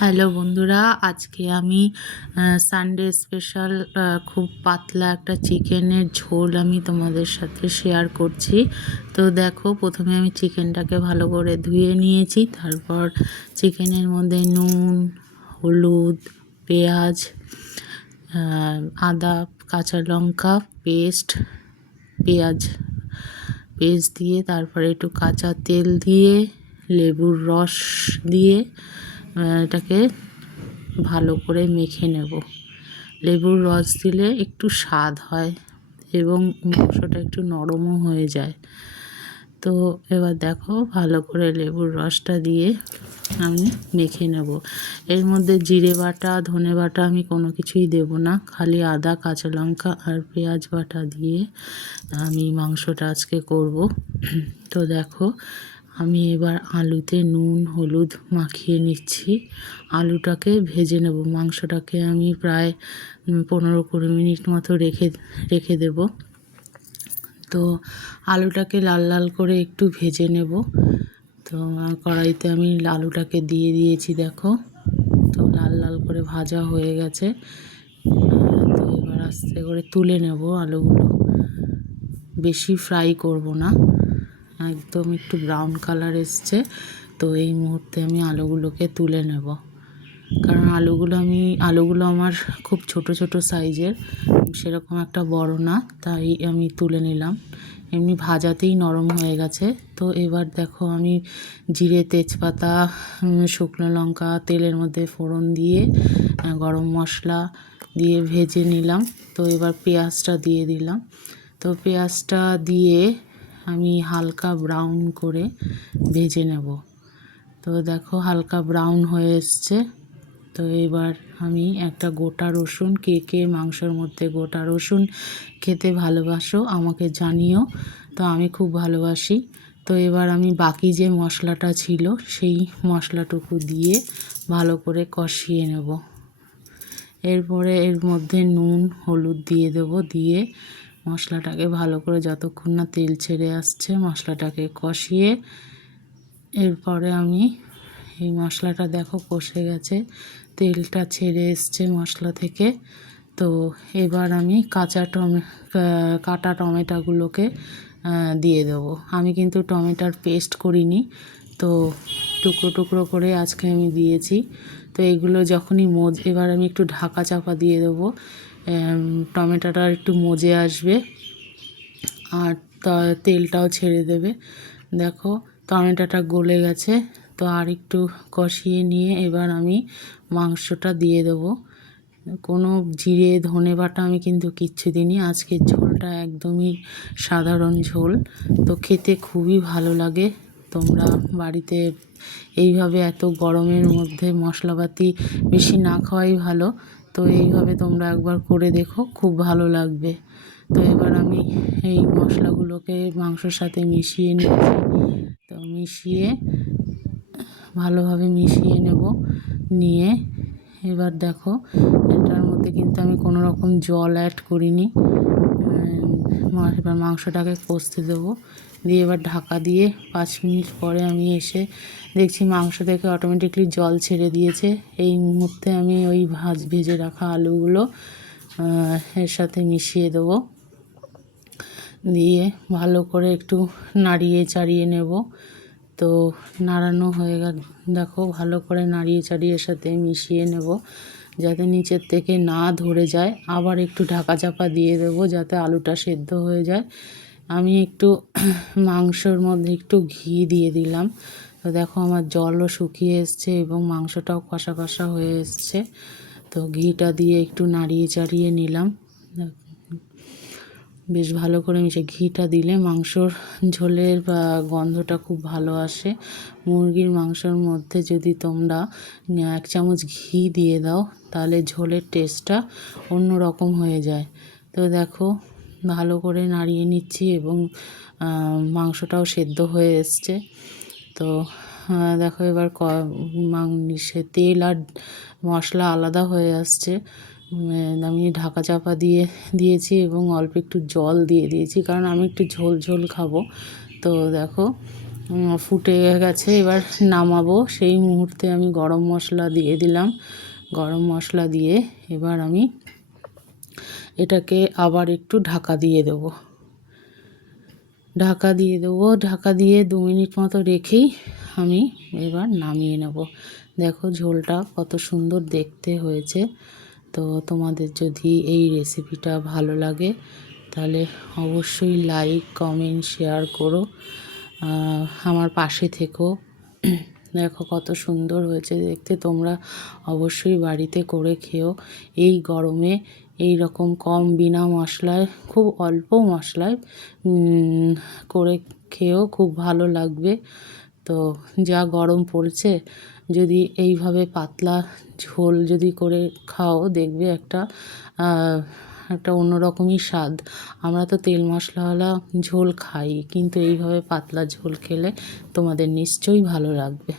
Hello বন্ধুরা, আজকে আমি সানডে স্পেশাল খুব পাতলা একটা চিকেনের ঝোল আমি তোমাদের সাথে শেয়ার করছি। তো দেখো, প্রথমে আমি চিকেনটাকে ভালো করে ধুয়ে নিয়েছি। তারপর চিকেনের মধ্যে নুন, হলুদ, পেঁয়াজ, আদা, কাঁচা লঙ্কা পেঁয়াজ পেস্ট দিয়ে, তারপরে একটু কাঁচা তেল দিয়ে, লেবুর রস দিয়ে এটাকে ভালো করে মেখে নেব। লেবুর রস দিলে একটু স্বাদ হয় এবং মাংসটা একটু নরমও হয়ে যায়। তো এবার দেখো, ভালো করে লেবুর রসটা দিয়ে আমি মেখে নেব। এর মধ্যে জিরে বাটা, ধনে বাটা আমি কোনো কিছুই দেব না, খালি আদা, কাঁচা লঙ্কা আর পেঁয়াজ বাটা দিয়ে আমি মাংসটা আজকে করব। তো দেখো, আমি এবার আলুতে নুন হলুদ মাখিয়ে নিচ্ছি। আলুটাকে ভেজে নেব। মাংসটাকে আমি প্রায় 15-20 মিনিট মতো রেখে দেব। তো আলুটাকে লাল লাল করে একটু ভেজে নেব। তো কড়াইতে আমি আলুটাকে দিয়ে দিয়েছি, দেখো। তো লাল লাল করে ভাজা হয়ে গেছে। তো এবার আস্তে করে তুলে নেব আলুগুলো। বেশি ফ্রাই করব না, একদম একটু ব্রাউন কালার এসছে। তো এই মুহূর্তে আমি আলুগুলোকে তুলে নেব, কারণ আলুগুলো আমার খুব ছোট ছোট সাইজের, সেরকম একটা বড় না, তাই আমি তুলে নিলাম। এমনি ভাজাতেই নরম হয়ে গেছে। তো এবার দেখো, আমি জিরে, তেজপাতা, শুকনো লঙ্কা তেলের মধ্যে ফোড়ন দিয়ে গরম মশলা দিয়ে ভেজে নিলাম। তো এবার পেঁয়াজটা দিয়ে দিলাম। তো পেঁয়াজটা দিয়ে আমি হালকা ব্রাউন করে ভেজে নেব। তো দেখো, হালকা ব্রাউন হয়ে এসছে। তো এবার আমি একটা গোটা রসুন, কে কে মাংসের মধ্যে গোটা রসুন খেতে ভালোবাসো আমাকে জানিও। তো আমি খুব ভালোবাসি। তো এবার আমি বাকি যে মশলাটা ছিল সেই মশলাটুকু দিয়ে ভালো করে কষিয়ে নেব। এরপরে এর মধ্যে নুন হলুদ দিয়ে দেবো, দিয়ে মশলাটাকে ভালো করে, যতক্ষণ না তেল ছেড়ে আসছে, মশলাটাকে কষিয়ে এরপরে আমি এই মশলাটা দেখো কষে গেছে, তেলটা ছেড়ে এসছে মশলা থেকে। তো এবার আমি কাটা টমেটোগুলোকে দিয়ে দেবো। আমি কিন্তু টমেটোর পেস্ট করিনি, তো টুকরো টুকরো করে আজকে আমি দিয়েছি। তো এগুলো যখনই এবার আমি একটু ঢাকা চাপা দিয়ে দেবো। টমেটোটা একটু মজে আসবে আর তেলটাও ছেড়ে দেবে। দেখো, টমেটোটা গলে গেছে। তো আর একটু কষিয়ে নিয়ে এবার আমি মাংসটা দিয়ে দেবো। কোনো জিরে ধনে বাটা আমি কিন্তু কিচ্ছু দিইনি। আজকের ঝোলটা একদমই সাধারণ ঝোল, তো খেতে খুবই ভালো লাগে। তোমরা বাড়িতে এইভাবে এত গরমের মধ্যে মশলাপাতি বেশি না খাওয়াই ভালো। তো এইভাবে তোমরা একবার করে দেখো, খুব ভালো লাগবে। তো এবার আমি এই মশলাগুলোকে মাংসর সাথে মিশিয়ে নিচ্ছি। তো ভালোভাবে মিশিয়ে নেব। নিয়ে এবার দেখো, এটার মধ্যে কিন্তু আমি কোনো রকম জল অ্যাড করিনি। এবার মাংসটাকে কষতে দেবো, দিয়ে এবার ঢাকা দিয়ে 5 মিনিট পরে আমি এসে দেখছি মাংস থেকে অটোমেটিকলি জল ছেড়ে দিয়েছে। এই মুহূর্তে আমি ওই ভেজে রাখা আলুগুলো এর সাথে মিশিয়ে দেবো, দিয়ে ভালো করে একটু নাড়িয়ে চাড়িয়ে নেব। তো নাড়ানো হয়ে গেল, দেখো ভালো করে নাড়িয়ে চাড়িয়ে সাথে মিশিয়ে নেব, যাতে নিচের থেকে না ধরে যায়। আবার একটু ঢাকা চাপা দিয়ে দেবো যাতে আলুটা সেদ্ধ হয়ে যায়। আমি একটু মাংসর মধ্যে একটু ঘি দিয়ে দিলাম। তো দেখো, আমার জলও শুকিয়ে এসছে এবং মাংসটাও কষা কষা হয়ে এসছে। তো ঘিটা দিয়ে একটু নাড়িয়ে চাড়িয়ে নিলাম। বেশ ভালো করে ঘিটা দিলে মাংসর ঝোলের গন্ধটা খুব ভালো আসে। মুরগির মাংসর মধ্যে যদি তোমরা 1 চামচ ঘি দিয়ে দাও, তাহলে ঝোলের টেস্টটা অন্য রকম হয়ে যায়। তো দেখো, ভালো করে নাড়িয়ে নিচ্ছি এবং মাংসটাও সেদ্ধ হয়ে এসছে। তো দেখো, এবার তেল আর মশলা আলাদা হয়ে আসছে। আমি ঢাকা চাপা দিয়েছি এবং অল্প একটু জল দিয়ে দিয়েছি, কারণ আমি একটু ঝোল ঝোল খাবো। তো দেখো, ফুটে গেছে, এবার নামাবো। সেই মুহূর্তে আমি গরম মশলা দিয়ে দিলাম। গরম মশলা দিয়ে এবার আমি এটাকে আবার একটু ঢাকা দিয়ে দেবো। ঢাকা দিয়ে 2 মিনিট মতো রেখেই আমি এবার নামিয়ে নেব। দেখো ঝোলটা কত সুন্দর দেখতে হয়েছে। তো তোমাদের যদি এই রেসিপিটা ভালো লাগে তাহলে অবশ্যই লাইক, কমেন্ট, শেয়ার করো। আমার পাশে থেকো। দেখো কত সুন্দর হয়েছে দেখতে। তোমরা অবশ্যই বাড়িতে করে খেও। এই গরমে এই রকম কম বিনা মশলায়, খুব অল্প মশলায় করে খেয়েও খুব ভালো লাগবে। তো যা গরম পড়ছে, যদি এইভাবে পাতলা ঝোল যদি করে খাও দেখবে একটা অন্যরকমই স্বাদ। আমরা তো তেল মশলাওয়ালা ঝোল খাই, কিন্তু এইভাবে পাতলা ঝোল খেলে তোমাদের নিশ্চয়ই ভালো লাগবে।